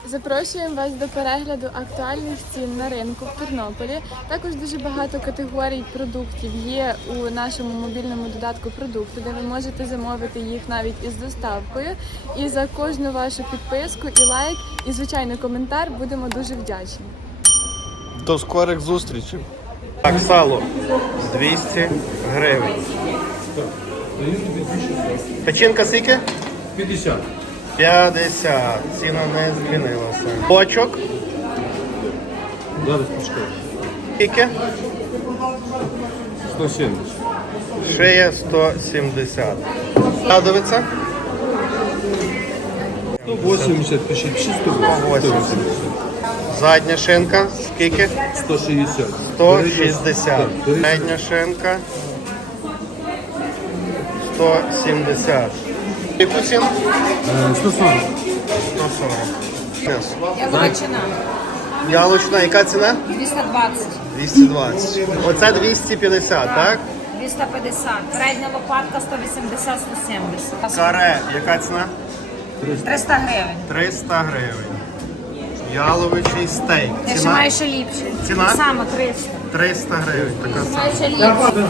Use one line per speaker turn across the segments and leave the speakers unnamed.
Запрошуємо вас до перегляду актуальних цін на ринку в Тернополі. Також дуже багато категорій продуктів є у нашому мобільному додатку «Продукти», де ви можете замовити їх навіть із доставкою. І за кожну вашу підписку і лайк, і, звичайно, коментар будемо дуже вдячні.
До скорих зустрічей. Так, сало 200 гривень. Печінка скільки?
50.
50. Ціна не змінилася. Бочок
Зараз пішки.
скільки?
170.
Шия 170. Радовиця?
180, пишіть
180. Задня шинка скільки?
160.
160. Передня шинка 170. Яку ціну?
140.
140. М'ясо.
Яловичина
Яловичина, яка ціна?
220,
220. Оце 250, так?
250, передня лопатка 180, 170.
Каре, яка ціна?
300 гривень.
300 гривень. Яловичий стейк.
Якщо
Ціна
має ще ліпше.
Ціна?
Так само 300.
300 гривень. Така сама.
Має ще ліпше.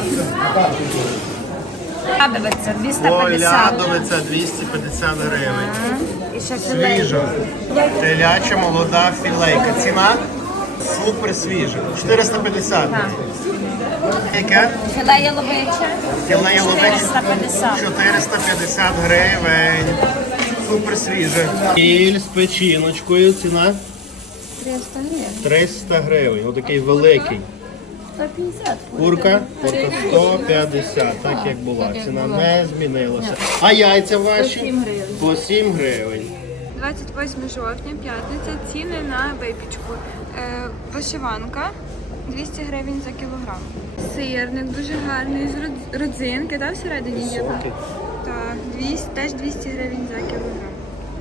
Лядовиця 250.
Лядовиця 250 гривень.
І ще філей.
Свіжа. Теляча молода філейка. Ціна? Супер свіжа. 450 гривень. Яке?
Філе яловиче
Філе яловиче
450.
450 гривень. Супер свіже. Кіль з печіночкою. Ціна?
300 гривень.
300 гривень. Отакий великий.
150.
Курка 150, так як була. Ціна не змінилася. А яйця ваші?
7 гривень.
По 7 гривень.
28 жовтня, п'ятниця, ціни на випічку. Вишиванка 200 гривень за кілограм. Сирник дуже гарний, з родзинки, так, всередині є?
Соки.
Так, теж 200 гривень за кілограм.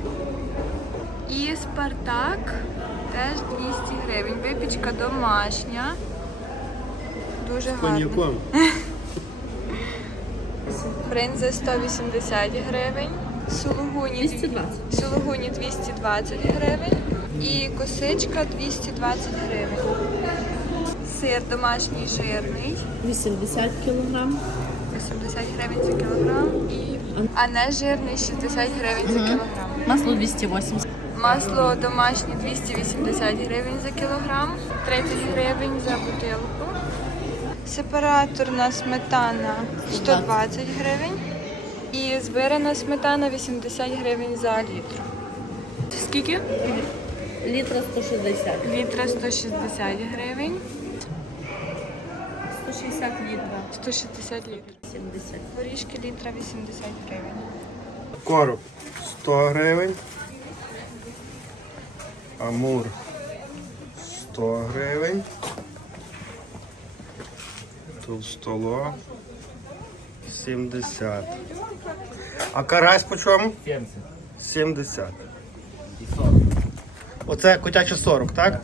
І Спартак теж 200 гривень. Випічка домашня. Дуже
З
гарна.
коньяком.
Бринза 180 гривень, сулугуні 220 гривень і косичка 220 гривень. Сир домашній жирний
80 кг.
80 гривень за кілограм, а не жирний 60 гривень за кілограм.
Масло 280.
Масло домашнє 280 гривень за кілограм, 30 гривень за бутилку. Сепараторна сметана 120 гривень і збирана сметана 80 гривень за літр. Скільки?
Літра 160.
Літра 160 гривень,
160 літра.
160 літрів.
70.
Горішки літра 80 гривень.
Короб 100 гривень. Амур 100 гривень. Товстоло 70. А карась по чому? 70. Оце котяче 40, так?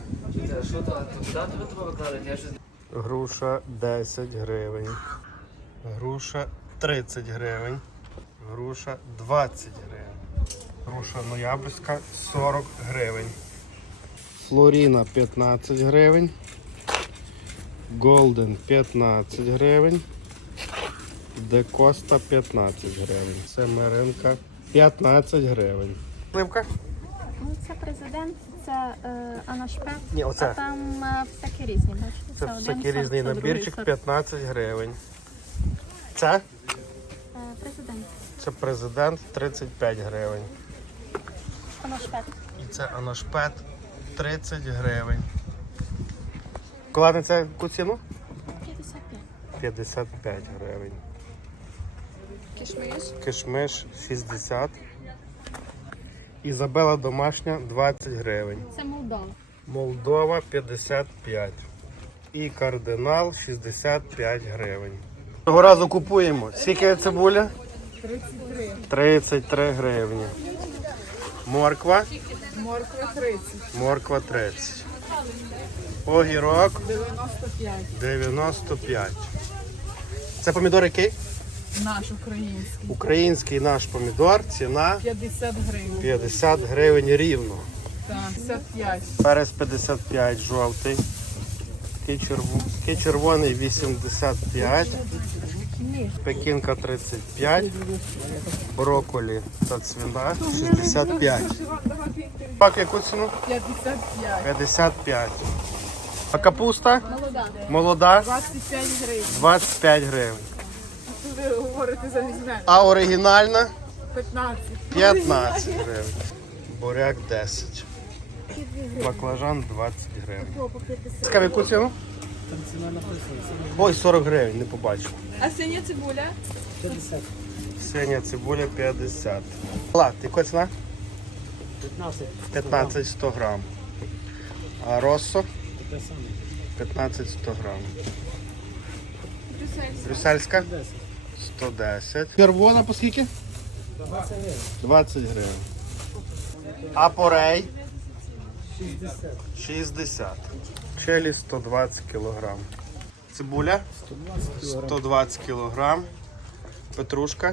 Груша 10 гривень. Груша 30 гривень. Груша 20 гривень. Груша ноябрьська 40 гривень. Флоріна 15 гривень. Голден 15 гривень. Декоста 15 гривень. Семеринка 15 гривень. Сливка?
Ну, це президент, це анашпек,
Ні, оце.
а там всякі різні, бачите?
Це
один
всякий
сорт,
різний
це другий
набірчик,
сорт.
15 гривень. Це?
Президент,
Це президент 35 гривень.
анашпек.
І це анашпет 30 гривень. Шоколадниця яку ціну?
55.
55 гривень.
Кішмиш
Кишмиш 60. Ізабела домашня 20 гривень.
Це Молдова.
Молдова 55. І кардинал 65 гривень. Цього разу купуємо. Скільки цибуля? 33. 33 гривні. Морква?
Морква 30,
Морква 30. Огірок
95.
95. Це помідор який?
Наш український.
Український наш помідор. Ціна
50 гривень.
50 гривень рівно.
Так, 55.
Перець 55 жовтий. Такий червоний 85. Пекінка 35. Брокколі та цвіна 65. Пак яку ціну?
55.
55. А капуста? Молода?
25 гривень.
25 гривень.
Ви говорите замість мене.
А оригінальна?
15.
15 гривень. Буряк 10. Баклажан 20 гривень. Скажи, яку ціну? Ой, 40 гривень, не побачив.
А синя цибуля?
Синя цибуля 50. Лад, яка ціна? 15 100 грам. А россо? 15 100 грам. Брюссельська? 110. Червона по скільки? 20 гривень. А порей? 60. Чилі 120 кілограм. Цибуля? 120 кілограм. Петрушка?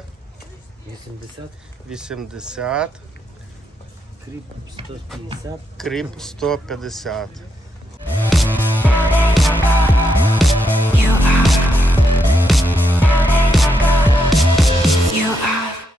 80.
Кріп 150.
Кріп 150.